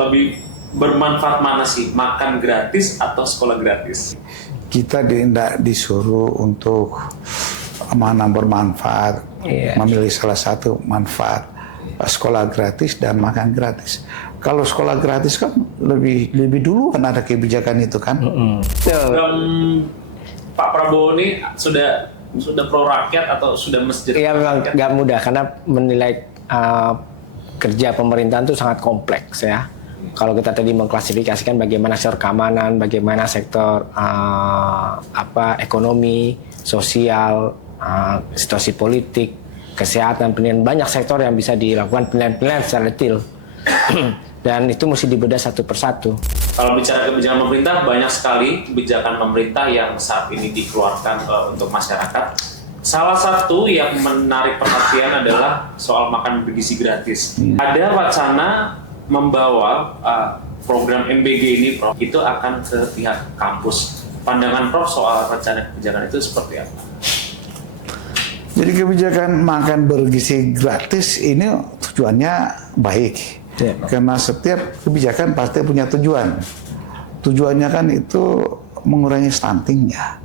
Lebih bermanfaat mana sih, makan gratis atau sekolah gratis? Kita tidak disuruh untuk mana bermanfaat, memilih salah satu manfaat, sekolah gratis dan makan gratis. Kalau sekolah gratis kan lebih dulu kan ada kebijakan itu kan. Pak Prabowo ini sudah pro rakyat atau sudah masjid? Iya, memang nggak mudah karena menilai kerja pemerintahan itu sangat kompleks ya. Kalau kita tadi mengklasifikasikan bagaimana sektor keamanan, bagaimana sektor ekonomi, sosial, situasi politik, kesehatan, pendidikan, banyak sektor yang bisa dilakukan penilaian-penilaian secara detail. Dan itu mesti dibedah satu persatu. Kalau bicara kebijakan pemerintah, banyak sekali kebijakan pemerintah yang saat ini dikeluarkan untuk masyarakat. Salah satu yang menarik perhatian adalah soal makan bergizi gratis. Ada wacana membawa program MBG ini, Prof, itu akan ke pihak kampus. Pandangan Prof soal rencana kebijakan itu seperti apa? Jadi kebijakan makan bergizi gratis ini tujuannya baik. Karena setiap kebijakan pasti punya tujuan. Tujuannya kan itu mengurangi stunting ya,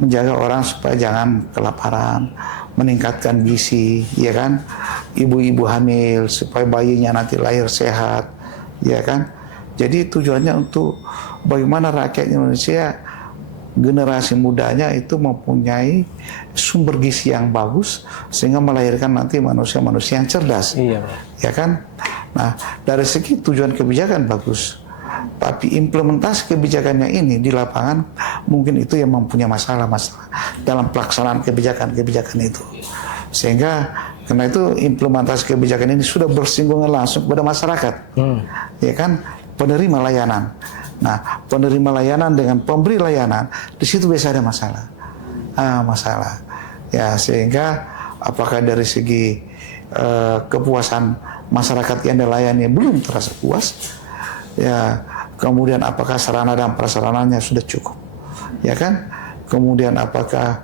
menjaga orang supaya jangan kelaparan, meningkatkan gizi, ya kan, ibu-ibu hamil supaya bayinya nanti lahir sehat, ya kan. Jadi tujuannya untuk bagaimana rakyat Indonesia, generasi mudanya itu mempunyai sumber gizi yang bagus sehingga melahirkan nanti manusia-manusia yang cerdas, ya kan. Nah, dari segi tujuan kebijakan bagus, tapi implementasi kebijakannya ini di lapangan mungkin itu yang mempunyai masalah-masalah dalam pelaksanaan kebijakan-kebijakan itu. Sehingga karena itu implementasi kebijakan ini sudah bersinggungan langsung kepada masyarakat, ya kan, penerima layanan. Nah, penerima layanan dengan pemberi layanan di situ biasa ada masalah. Ya, sehingga apakah dari segi kepuasan masyarakat yang dilayani belum terasa puas, ya, kemudian apakah sarana dan prasarananya sudah cukup, ya kan, kemudian apakah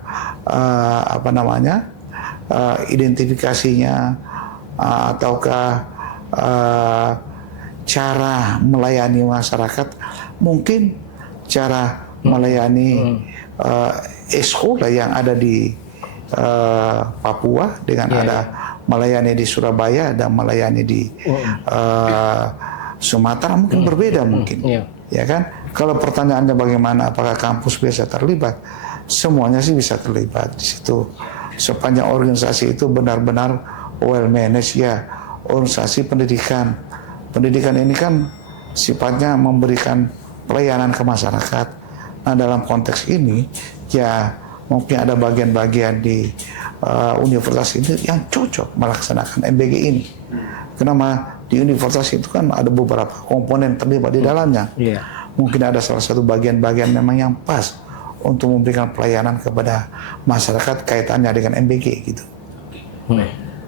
identifikasinya ataukah cara melayani masyarakat, mungkin cara melayani sekolah yang ada di Papua dengan ada melayani di Surabaya dan melayani di Sumatera mungkin berbeda mungkin, ya kan. Kalau pertanyaannya bagaimana, apakah kampus bisa terlibat? Semuanya sih bisa terlibat di situ, sepanjang organisasi itu benar-benar well managed ya. Organisasi pendidikan ini kan sifatnya memberikan pelayanan ke masyarakat. Nah, dalam konteks ini ya mungkin ada bagian-bagian di universitas ini yang cocok melaksanakan MBG ini. Kenapa? Di universitas itu kan ada beberapa komponen terlibat di dalamnya. Mungkin ada salah satu bagian-bagian memang yang pas untuk memberikan pelayanan kepada masyarakat kaitannya dengan MBG gitu.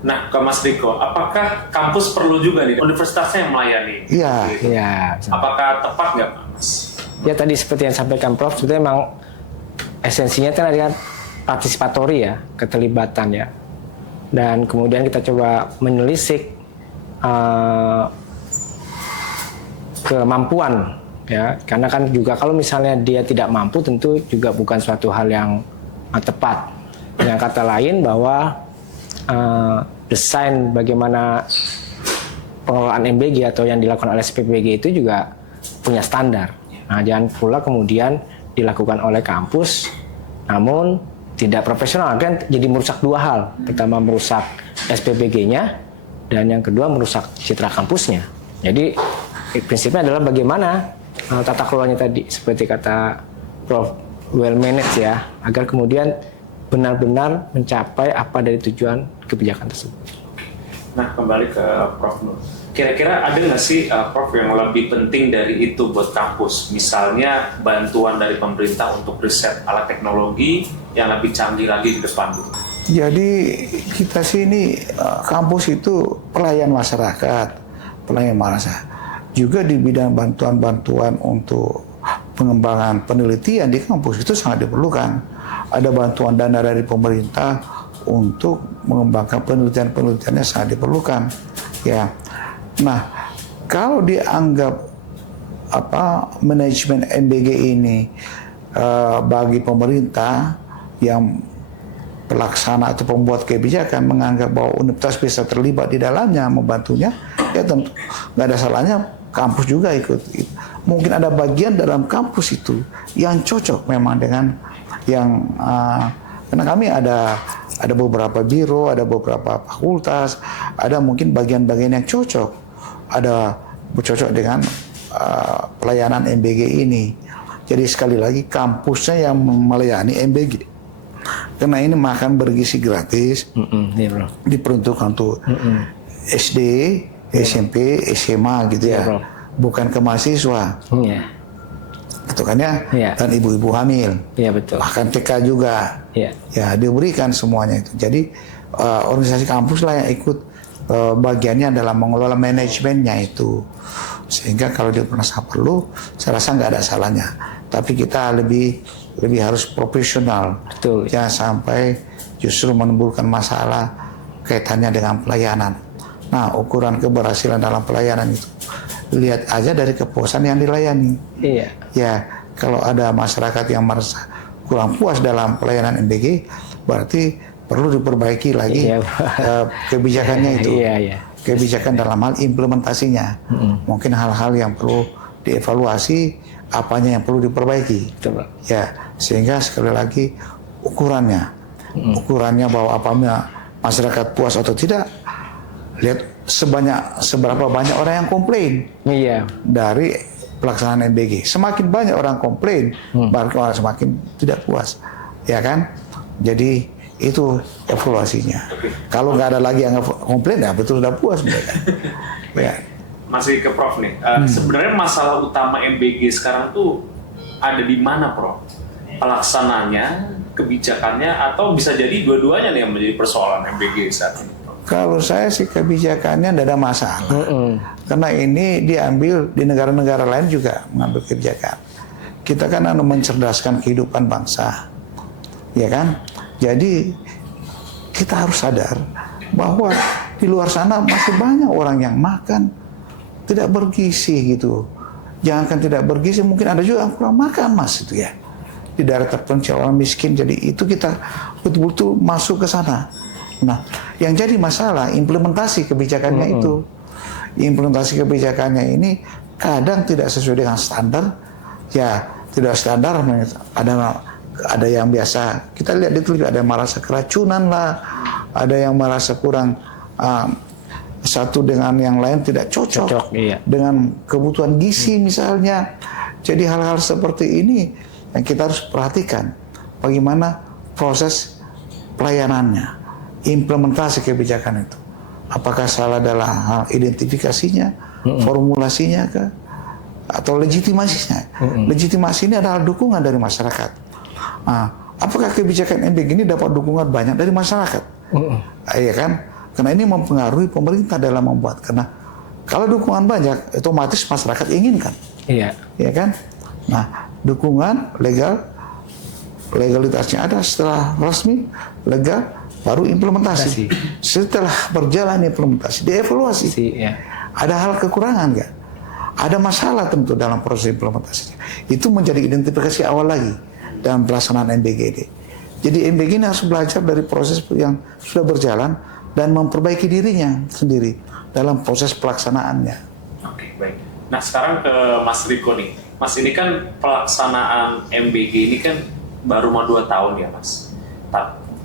Nah, ke Mas Riko, apakah kampus perlu juga nih universitasnya yang melayani? Iya. Apakah tepat nggak, Mas? Ya, tadi seperti yang sampaikan Prof, sebetulnya memang esensinya kan ada partisipatori ya, keterlibatan ya. Dan kemudian kita coba menelisik kemampuan ya, karena kan juga kalau misalnya dia tidak mampu tentu juga bukan suatu hal yang tepat. Dengan kata lain bahwa desain bagaimana pengelolaan MBG atau yang dilakukan oleh SPPBG itu juga punya standar. Nah, jangan pula kemudian dilakukan oleh kampus namun tidak profesional, kan jadi merusak dua hal. Pertama merusak SPBG-nya dan yang kedua merusak citra kampusnya. Jadi prinsipnya adalah bagaimana tata kelolanya tadi seperti kata Prof, well managed ya, agar kemudian benar-benar mencapai apa dari tujuan kebijakan tersebut. Nah, kembali ke Prof Nur. Kira-kira ada nggak sih Prof yang lebih penting dari itu buat kampus? Misalnya bantuan dari pemerintah untuk riset alat teknologi yang lebih canggih lagi di depan. Jadi kita sih ini kampus itu pelayan masyarakat, juga di bidang bantuan-bantuan untuk pengembangan penelitian di kampus itu sangat diperlukan. Ada bantuan dana dari pemerintah untuk mengembangkan penelitian-penelitiannya sangat diperlukan. Ya, nah kalau dianggap manajemen MBG ini bagi pemerintah yang pelaksana atau pembuat kebijakan menganggap bahwa universitas bisa terlibat di dalamnya membantunya, ya tentu nggak ada salahnya kampus juga ikut. Mungkin ada bagian dalam kampus itu yang cocok memang dengan yang karena kami ada beberapa biro, ada beberapa fakultas, ada mungkin bagian-bagian yang cocok, ada cocok dengan pelayanan MBG ini. Jadi sekali lagi kampusnya yang melayani MBG. Karena ini makan bergizi gratis, iya, bro. diperuntukkan untuk SD, SMP, SMA gitu ya, bro. Bukan ke mahasiswa. Iya. Itu kan ya, dan ibu-ibu hamil. Iya, betul. Bahkan TK juga. Iya. Ya, diberikan semuanya itu. Jadi organisasi kampus lah yang ikut bagiannya dalam mengelola manajemennya itu. Sehingga kalau dia merasa perlu, saya rasa nggak ada salahnya. Tapi kita lebih harus profesional. Betul. Jangan sampai justru menimbulkan masalah kaitannya dengan pelayanan. Nah, ukuran keberhasilan dalam pelayanan itu lihat aja dari kepuasan yang dilayani. Iya. Ya, kalau ada masyarakat yang merasa kurang puas dalam pelayanan MBG, berarti perlu diperbaiki lagi kebijakannya itu. Iya. Kebijakan dalam hal implementasinya. Mungkin hal-hal yang perlu dievaluasi, apanya yang perlu diperbaiki. Betul, Pak. Ya, sehingga sekali lagi ukurannya bahwa apabila masyarakat puas atau tidak, lihat seberapa banyak orang yang komplain. Iya. Dari pelaksanaan MBG. Semakin banyak orang komplain, berarti orang semakin tidak puas, ya kan? Jadi itu evaluasinya. Kalau nggak ada lagi yang komplain, ya betul sudah puas mereka. Ya. Masih ke Prof nih. Sebenarnya masalah utama MBG sekarang tuh ada di mana, Prof? Pelaksananya, kebijakannya, atau bisa jadi dua-duanya nih yang menjadi persoalan MBG saat ini? Kalau saya sih kebijakannya tidak ada masalah. Karena ini diambil di negara-negara lain juga mengambil kebijakan. Kita kan mencerdaskan kehidupan bangsa. Ya kan? Jadi kita harus sadar bahwa di luar sana masih banyak orang yang makan tidak bergizi gitu. Jangankan tidak bergizi, mungkin ada juga yang kurang makan mas itu ya. Di daerah terpencil orang miskin, jadi itu kita betul-betul masuk ke sana. Nah, yang jadi masalah implementasi kebijakannya itu. Implementasi kebijakannya ini kadang tidak sesuai dengan standar. Ya, tidak standar, ada yang biasa kita lihat di TV, ada yang merasa keracunan lah, ada yang merasa kurang satu dengan yang lain tidak cocok dengan kebutuhan gizi misalnya. Jadi hal-hal seperti ini yang kita harus perhatikan bagaimana proses pelayanannya, implementasi kebijakan itu. Apakah salah dalam hal identifikasinya, formulasinya atau legitimasinya. Legitimasi ini adalah dukungan dari masyarakat. Nah, apakah kebijakan MBG ini dapat dukungan banyak dari masyarakat? Iya kan? Karena ini mempengaruhi pemerintah dalam membuat. Karena kalau dukungan banyak, otomatis masyarakat inginkan. Iya. Iya kan? Nah, dukungan legalitasnya ada, setelah resmi, legal, baru implementasi. Setelah berjalan implementasi, dievaluasi. Ada hal kekurangan nggak? Ada masalah tentu dalam proses implementasinya. Itu menjadi identifikasi awal lagi dalam pelaksanaan MBGD. Jadi MBG ini harus belajar dari proses yang sudah berjalan dan memperbaiki dirinya sendiri dalam proses pelaksanaannya. Oke, baik. Nah, sekarang ke Mas Riko nih. Mas, ini kan pelaksanaan MBG ini kan baru mau 2 tahun ya, Mas.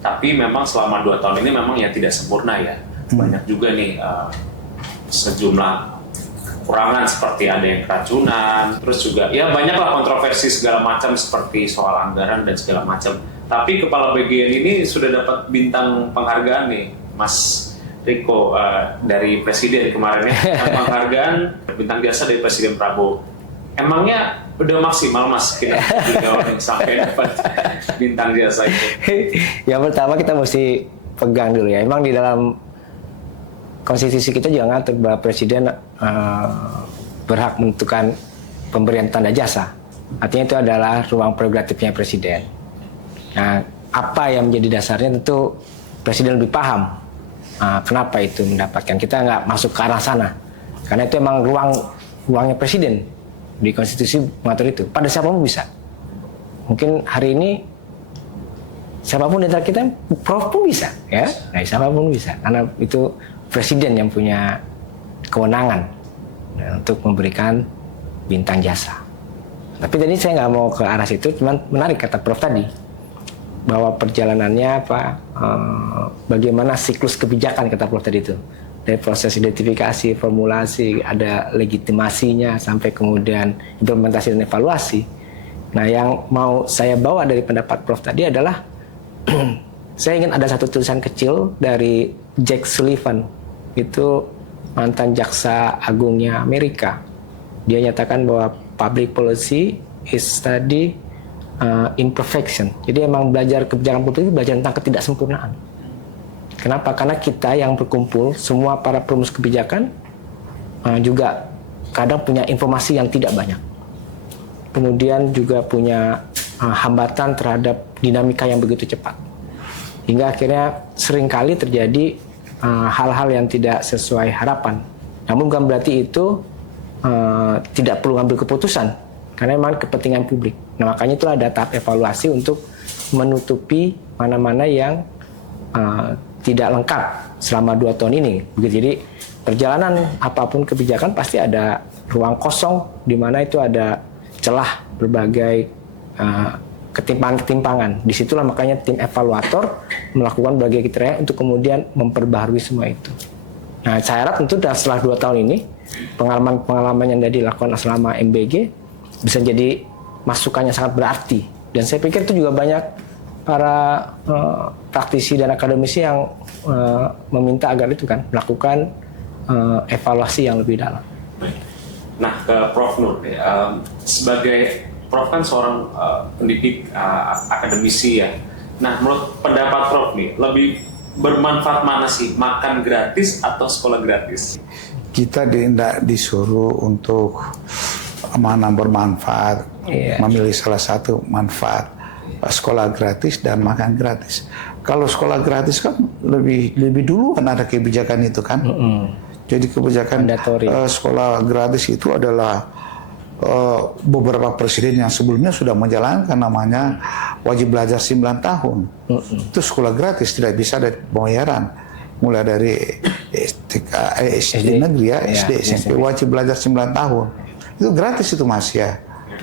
Tapi memang selama 2 tahun ini memang ya tidak sempurna ya. Banyak juga nih sejumlah kekurangan seperti ada yang keracunan, terus juga ya banyaklah kontroversi segala macam seperti soal anggaran dan segala macam. Tapi kepala BGN ini sudah dapat bintang penghargaan nih, Mas Riko, dari Presiden kemarin ya, penghargaan bintang jasa dari Presiden Prabowo. Emangnya udah maksimal Mas kita sampai dapat bintang jasa itu? Yang pertama kita mesti pegang dulu ya. Emang di dalam konstitusi kita juga ngatur bahwa Presiden berhak menentukan pemberian tanda jasa. Artinya itu adalah ruang prerogatifnya Presiden. Nah, apa yang menjadi dasarnya tentu Presiden lebih paham kenapa itu mendapatkan. Kita nggak masuk ke arah sana. Karena itu emang ruangnya presiden di konstitusi mengatur itu. Pada siapapun bisa. Mungkin hari ini siapapun di antara kita, Prof pun bisa, ya. Nah, siapapun bisa, karena itu presiden yang punya kewenangan untuk memberikan bintang jasa. Tapi tadi saya nggak mau ke arah situ, cuman menarik kata Prof tadi bahwa perjalanannya bagaimana siklus kebijakan kata Prof tadi itu, dari proses identifikasi, formulasi, ada legitimasinya sampai kemudian implementasi dan evaluasi. Nah, yang mau saya bawa dari pendapat Prof tadi adalah saya ingin ada satu tulisan kecil dari Jack Sullivan, itu mantan jaksa agungnya Amerika. Dia nyatakan bahwa public policy is study imperfection. Jadi emang belajar kebijakan publik itu belajar tentang ketidaksempurnaan. Kenapa? Karena kita yang berkumpul, semua para perumus kebijakan juga kadang punya informasi yang tidak banyak. Kemudian juga punya hambatan terhadap dinamika yang begitu cepat. Hingga akhirnya seringkali terjadi hal-hal yang tidak sesuai harapan. Namun bukan berarti itu tidak perlu ambil keputusan, karena memang kepentingan publik. Nah, makanya itu ada tahap evaluasi untuk menutupi mana-mana yang tidak lengkap selama 2 tahun ini. Begitu. Jadi perjalanan apapun kebijakan pasti ada ruang kosong di mana itu ada celah berbagai ketimpangan. Disitulah makanya tim evaluator melakukan berbagai kriteria untuk kemudian memperbaharui semua itu. Nah, saya harap tentu setelah 2 tahun ini pengalaman yang sudah dilakukan selama MBG bisa jadi masukannya sangat berarti. Dan saya pikir itu juga banyak para praktisi dan akademisi yang meminta agar itu kan melakukan evaluasi yang lebih dalam. Nah, ke Prof Nur, sebagai Prof kan seorang pendidik akademisi ya. Nah, menurut pendapat Prof nih, lebih bermanfaat mana sih, makan gratis atau sekolah gratis? Kita tidak disuruh untuk mana bermanfaat, memilih salah satu manfaat, sekolah gratis dan makan gratis. Kalau sekolah gratis kan lebih dulu kan ada kebijakan itu kan. Jadi kebijakan sekolah gratis itu adalah beberapa presiden yang sebelumnya sudah menjalankan, namanya wajib belajar 9 tahun. Itu sekolah gratis, tidak bisa ada pembayaran. Mulai dari SD negeri ya, SD, SMP, wajib belajar 9 tahun. Itu gratis itu Mas ya.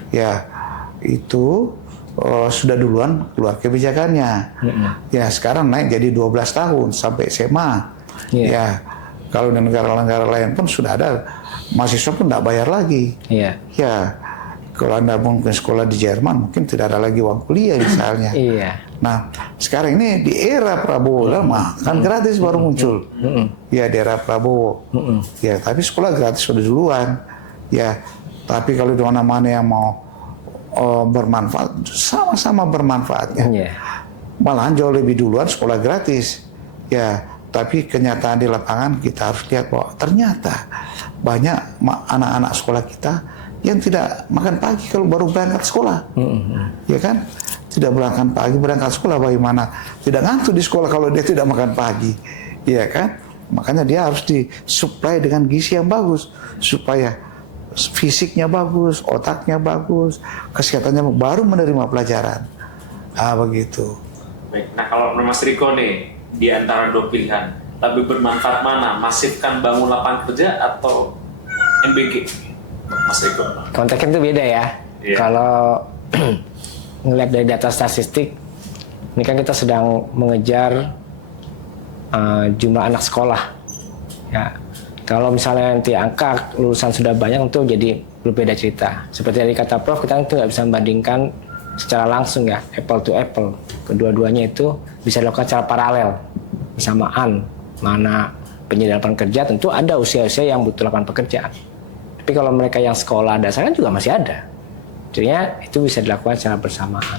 Ya, itu sudah duluan keluar kebijakannya. Ya, sekarang naik jadi 12 tahun sampai SMA. Ya, kalau di negara-negara lain pun sudah ada, mahasiswa pun tidak bayar lagi. Ya, kalau Anda mungkin sekolah di Jerman mungkin tidak ada lagi uang kuliah misalnya. Nah, sekarang ini di era Prabowo lama kan gratis baru muncul. Ya, di era Prabowo. Ya, tapi sekolah gratis sudah duluan. Ya, tapi kalau di mana-mana yang mau bermanfaat, sama-sama bermanfaatnya. Malahan jauh lebih duluan sekolah gratis. Ya, tapi kenyataan di lapangan kita harus lihat bahwa ternyata banyak anak-anak sekolah kita yang tidak makan pagi kalau baru berangkat sekolah. Ya kan? Tidak berangkat pagi, berangkat sekolah bagaimana? Tidak ngantuk di sekolah kalau dia tidak makan pagi. Ya kan? Makanya dia harus disuplai dengan gizi yang bagus supaya fisiknya bagus, otaknya bagus, kesehatannya baru menerima pelajaran. Begitu. Baik. Nah, kalau Mas Riko nih, di antara 2 pilihan, lebih bermanfaat mana? Masifkan bangun lapangan kerja atau MBG? Mas Riko. Konteksnya itu beda ya. Kalau ngelihat dari data statistik, ini kan kita sedang mengejar jumlah anak sekolah. Ya, kalau misalnya nanti angka lulusan sudah banyak, tentu jadi berbeda cerita. Seperti tadi kata Prof, kita itu nggak bisa membandingkan secara langsung ya, apple to apple. Kedua-duanya itu bisa dilakukan secara paralel, bersamaan. Mana penyediaan lapangan kerja, tentu ada usia-usia yang butuh lapangan pekerjaan. Tapi kalau mereka yang sekolah dasar kan juga masih ada. Jadinya itu bisa dilakukan secara bersamaan.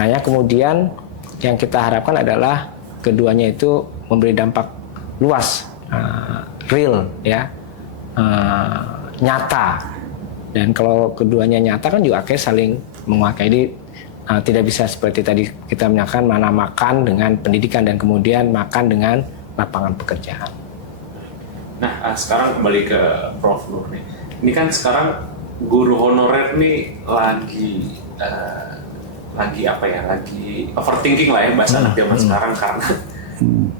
Nah, ya kemudian yang kita harapkan adalah keduanya itu memberi dampak luas, real, ya, nyata. Dan kalau keduanya nyata kan juga akhirnya saling menguatkan. Jadi tidak bisa seperti tadi kita menyatakan mana makan dengan pendidikan dan kemudian makan dengan lapangan pekerjaan. Nah, sekarang kembali ke Prof. Nur nih. Ini kan sekarang guru honorer nih lagi apa ya? Lagi overthinking lah ya bahasa anak zaman sekarang, karena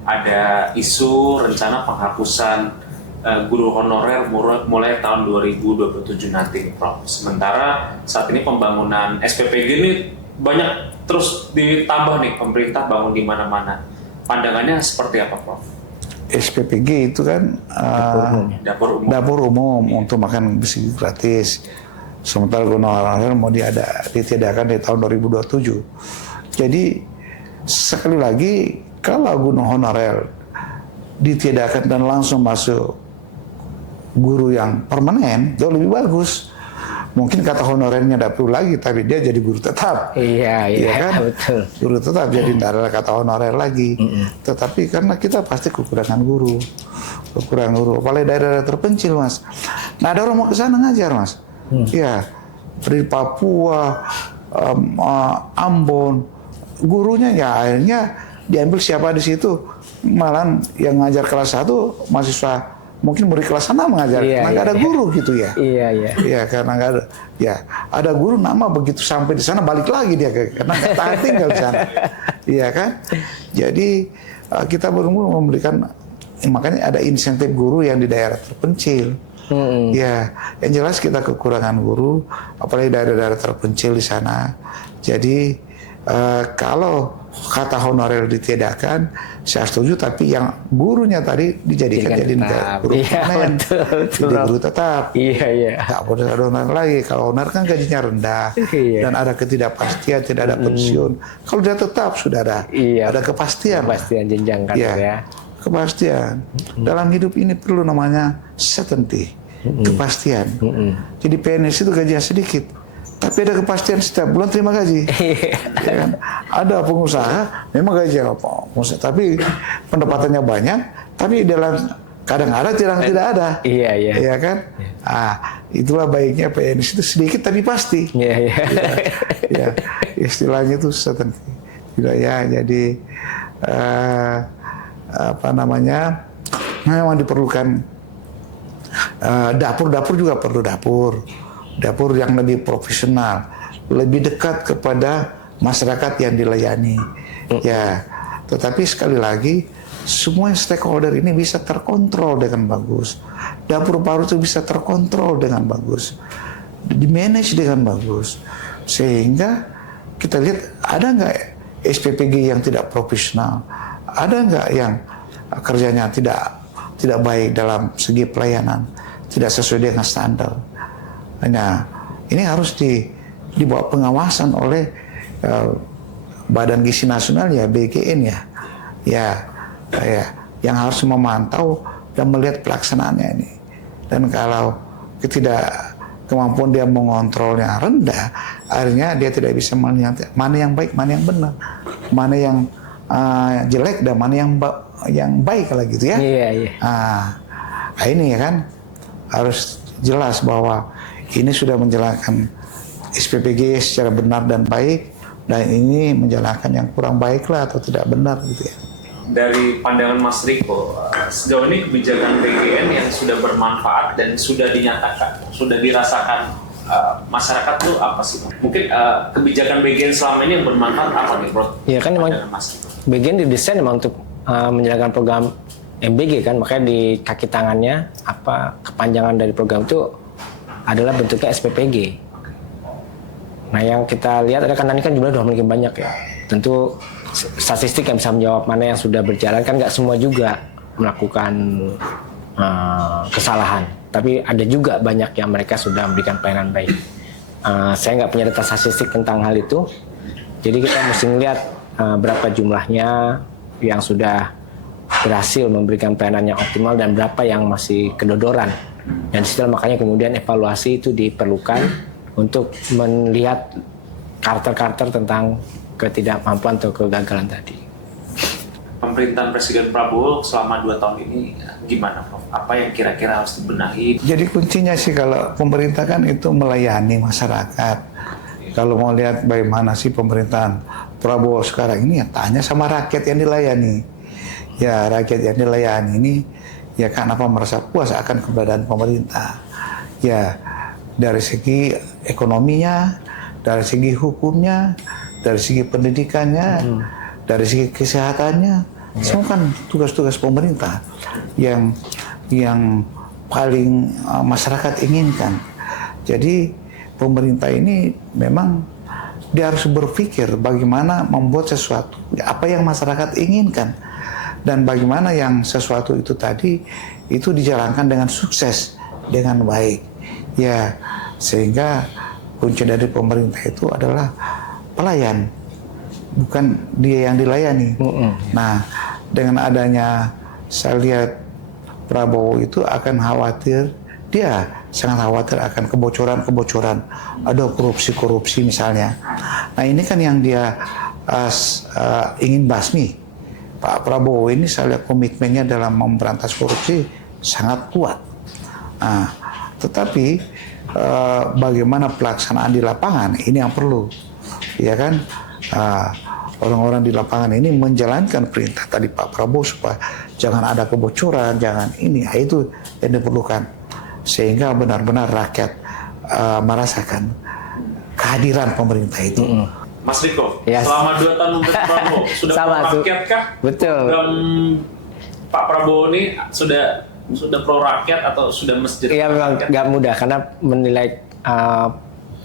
ada isu rencana penghapusan guru honorer mulai tahun 2027 nanti, Prof. Sementara saat ini pembangunan SPPG ini banyak terus ditambah nih, pemerintah bangun di mana-mana. Pandangannya seperti apa, Prof? SPPG itu kan dapur umum untuk makan besi gratis. Sementara guru honorer mau ditiadakan di tahun 2027. Jadi sekali lagi, kalau guru honorer ditiadakan dan langsung masuk guru yang permanen, jauh lebih bagus. Mungkin kata honorernya tidak perlu lagi, tapi dia jadi guru tetap. Iya kan? betul. Guru tetap, jadi tidak ada kata honorer lagi. Tetapi karena kita pasti kekurangan guru, apalagi daerah-daerah terpencil, Mas. Nah, ada orang mau ke sana ngajar, Mas. Ya, dari Papua, Ambon, gurunya ya akhirnya diambil siapa di situ. Malah yang ngajar kelas 1 mahasiswa mungkin murid kelas 6 mengajar, karena nggak ada guru gitu ya. Iya, karena nggak ada. Ya, ada guru nama begitu sampai di sana balik lagi dia karena nggak tahan tinggal di sana. Iya kan? Jadi kita perlu memberikan, makanya ada insentif guru yang di daerah terpencil. Ya, yang jelas kita kekurangan guru, apalagi daerah-daerah terpencil di sana. Jadi kalau kata honorer ditiadakan, saya setuju, tapi yang gurunya tadi dijadikan jadi guru permanen, jadi guru tetap. Tak boleh ada honorer lagi. Kalau honorer kan gajinya rendah dan ada ketidakpastian, tidak ada pensiun. Kalau dia tetap sudah ada kepastian. Kepastian jenjang kan ya. Kepastian. Dalam hidup ini perlu namanya certainty, kepastian. Jadi PNS itu gajinya sedikit, tapi ada kepastian setiap bulan terima gaji. Ya kan? Ada pengusaha memang gajinya apa, tapi pendapatannya banyak, tapi dalam kadang-kadang tidak ada. Iya kan? Itulah baiknya PNS itu sedikit tapi pasti. Ya, istilahnya itu certainty. Ya, jadi memang diperlukan dapur juga perlu dapur yang lebih profesional, lebih dekat kepada masyarakat yang dilayani. Ya, tetapi sekali lagi semua stakeholder ini bisa terkontrol dengan bagus. Dapur baru itu bisa terkontrol dengan bagus, dimanage dengan bagus, sehingga kita lihat ada nggak SPPG yang tidak profesional, ada nggak yang kerjanya tidak baik dalam segi pelayanan, tidak sesuai dengan standar. Hanya ini harus dibawa pengawasan oleh Badan Gizi Nasional ya, BGN ya, yang harus memantau dan melihat pelaksanaannya ini. Dan kalau kemampuan dia mengontrolnya rendah, akhirnya dia tidak bisa melihat mana yang baik, mana yang benar, mana yang jelek dan mana yang baik lah gitu ya. Nah, ini ya kan harus jelas bahwa ini sudah menjalankan SPPG secara benar dan baik, dan ini menjalankan yang kurang baik lah atau tidak benar gitu ya. Dari pandangan Mas Riko, sejauh ini kebijakan BGN yang sudah bermanfaat dan sudah dinyatakan, sudah dirasakan masyarakat tuh apa sih? Mungkin kebijakan BGN selama ini yang bermanfaat apa nih, Bro? Iya kan memang BGN didesain memang untuk menjalankan program MBG kan, makanya di kaki tangannya kepanjangan dari program itu adalah bentuknya SPPG. Nah, yang kita lihat ada, karena ini kan jumlahnya sudah makin banyak ya. Tentu statistik yang bisa menjawab mana yang sudah berjalan, kan nggak semua juga melakukan kesalahan. Tapi ada juga banyak yang mereka sudah memberikan pelayanan baik. Saya nggak punya data statistik tentang hal itu. Jadi kita mesti melihat berapa jumlahnya yang sudah berhasil memberikan pelayanan yang optimal dan berapa yang masih kedodoran. Dan setelah makanya kemudian evaluasi itu diperlukan untuk melihat karakter-karakter tentang ketidakmampuan atau kegagalan tadi. Pemerintahan Presiden Prabowo selama 2 tahun ini gimana, Prof? Apa yang kira-kira harus dibenahi? Jadi kuncinya sih kalau pemerintah kan itu melayani masyarakat. Kalau mau lihat bagaimana sih pemerintahan Prabowo sekarang ini, ya tanya sama rakyat yang dilayani. Ya, rakyat yang dilayani ini ya kan apa merasa puas akan keberadaan pemerintah. Ya, dari segi ekonominya, dari segi hukumnya, dari segi pendidikannya, dari segi kesehatannya, semua kan tugas-tugas pemerintah yang paling masyarakat inginkan. Jadi pemerintah ini memang dia harus berpikir bagaimana membuat sesuatu apa yang masyarakat inginkan, dan bagaimana yang sesuatu itu tadi itu dijalankan dengan sukses, dengan baik. Ya, sehingga kunci dari pemerintah itu adalah pelayan, bukan dia yang dilayani. Nah, dengan adanya saya lihat Prabowo itu akan khawatir, dia sangat khawatir akan kebocoran-kebocoran, ada korupsi-korupsi misalnya. Nah, ini kan yang dia ingin basmi. Pak Prabowo ini saya lihat komitmennya dalam memberantas korupsi sangat kuat. Nah, tetapi bagaimana pelaksanaan di lapangan ini yang perlu, ya kan? Orang-orang di lapangan ini menjalankan perintah tadi Pak Prabowo supaya jangan ada kebocoran, jangan ini, itu yang diperlukan. Sehingga benar-benar rakyat merasakan kehadiran pemerintah itu. Mas Riko, Yes. selama 2 tahun menjadi Prabowo, sudah pro-rakyat kah? Betul. Program Pak Prabowo ini sudah pro rakyat atau sudah mesti Iya, memang rakyat? nggak mudah karena menilai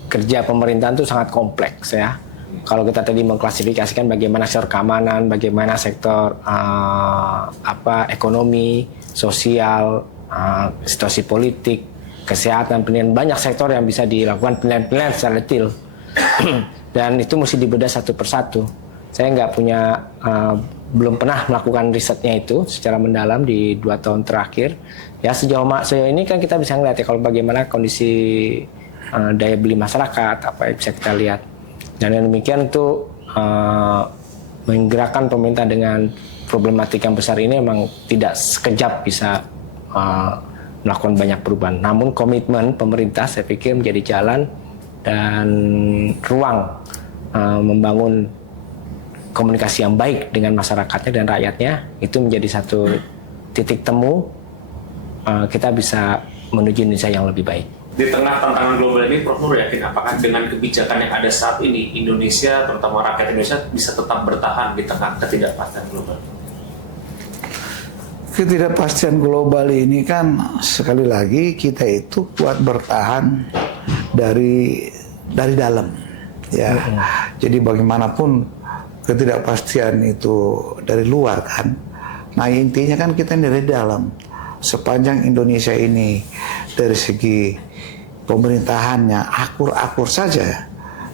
kerja pemerintahan itu sangat kompleks ya. Kalau kita tadi mengklasifikasikan bagaimana sektor keamanan, bagaimana sektor ekonomi, sosial, situasi politik, kesehatan, pendidikan, banyak sektor yang bisa dilakukan penilaian-penilaian secara detail. Dan itu mesti dibedah satu persatu. Saya nggak punya, belum pernah melakukan risetnya itu secara mendalam di 2 tahun terakhir. Ya sejauh ini kan kita bisa ngeliat ya kalau bagaimana kondisi daya beli masyarakat, apa yang bisa kita lihat. Dan yang demikian itu menggerakkan pemerintah dengan problematik yang besar ini memang tidak sekejap bisa melakukan banyak perubahan. Namun komitmen pemerintah saya pikir menjadi jalan dan ruang membangun komunikasi yang baik dengan masyarakatnya dan rakyatnya, itu menjadi satu titik temu kita bisa menuju Indonesia yang lebih baik. Di tengah tantangan global ini, Prof. Nur yakin apakah dengan kebijakan yang ada saat ini, Indonesia, terutama rakyat Indonesia, bisa tetap bertahan di tengah ketidakpastian global? Ketidakpastian global ini kan sekali lagi kita itu kuat bertahan dari dalam, ya. Jadi bagaimanapun ketidakpastian itu dari luar kan. Nah, intinya kan kita dari dalam. Sepanjang Indonesia ini dari segi pemerintahannya akur-akur saja,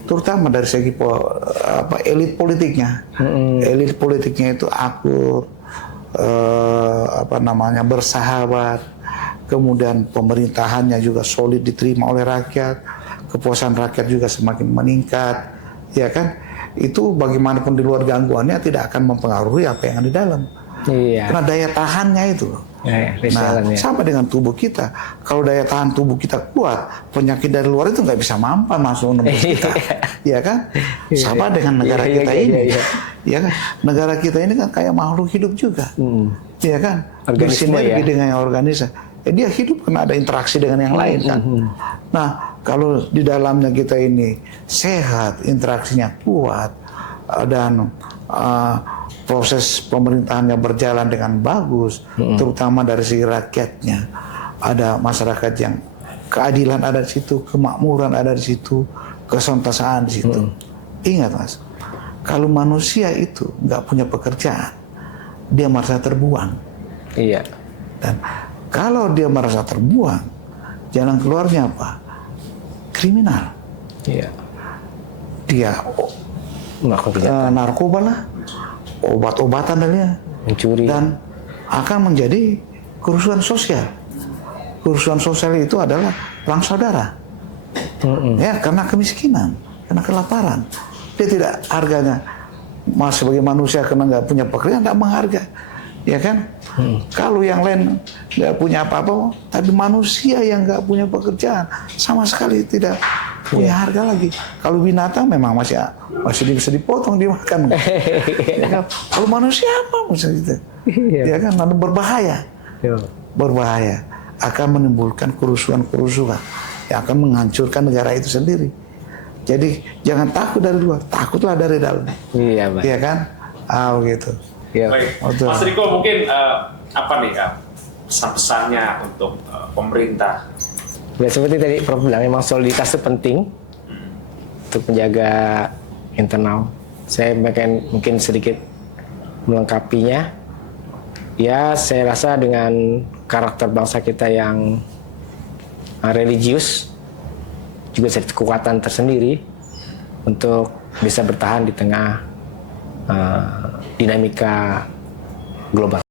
terutama dari segi elit politiknya. Elit politiknya itu akur, bersahabat, kemudian pemerintahannya juga solid diterima oleh rakyat, kepuasan rakyat juga semakin meningkat, ya kan? Itu bagaimanapun di luar gangguannya tidak akan mempengaruhi apa yang ada di dalam. Iya. Karena daya tahannya itu. Nah, sama dengan tubuh kita. Kalau daya tahan tubuh kita kuat, penyakit dari luar itu nggak bisa mampan masuk nembus kita, ya kan? Sama dengan negara kita ini, ya kan? Negara kita ini kan kayak makhluk hidup juga, ya kan? Bersinergi dengan organisasi. Dia hidup karena ada interaksi dengan yang lain kan. Nah, kalau di dalamnya kita ini sehat, interaksinya kuat, dan proses pemerintahannya berjalan dengan bagus, terutama dari segi rakyatnya. Ada masyarakat yang keadilan ada di situ, kemakmuran ada di situ, kesentasaan di situ. Ingat Mas, kalau manusia itu nggak punya pekerjaan, dia merasa terbuang. Iya. Dan kalau dia merasa terbuang, jalan keluarnya apa? Kriminal. Iya. Dia narkoba lah, obat-obatan dia, mencuri, dan akan menjadi kerusuhan sosial. Kerusuhan sosial itu adalah perang saudara, ya, karena kemiskinan, karena kelaparan. Dia tidak harganya, sebagai manusia karena nggak punya pekerjaan, nggak menghargai, ya kan? Kalau yang lain nggak punya apa-apa, tapi manusia yang nggak punya pekerjaan sama sekali tidak punya harga lagi. Kalau binatang memang masih bisa dipotong dimakan. Ya kan? Kalau manusia apa maksudnya gitu? Ya kan, lalu berbahaya. berbahaya, akan menimbulkan kerusuhan-kerusuhan yang akan menghancurkan negara itu sendiri. Jadi jangan takut dari luar, takutlah dari dalam. Iya, Pak. Iya kan? Gitu. Iya. Baik, Betul. Mas Riko mungkin apa nih pesan-pesannya untuk pemerintah? Ya, seperti tadi Prof bilang, memang soliditas itu penting untuk menjaga internal. Saya mungkin sedikit melengkapinya. Ya, saya rasa dengan karakter bangsa kita yang religius, juga satu kekuatan tersendiri untuk bisa bertahan di tengah dinamika global.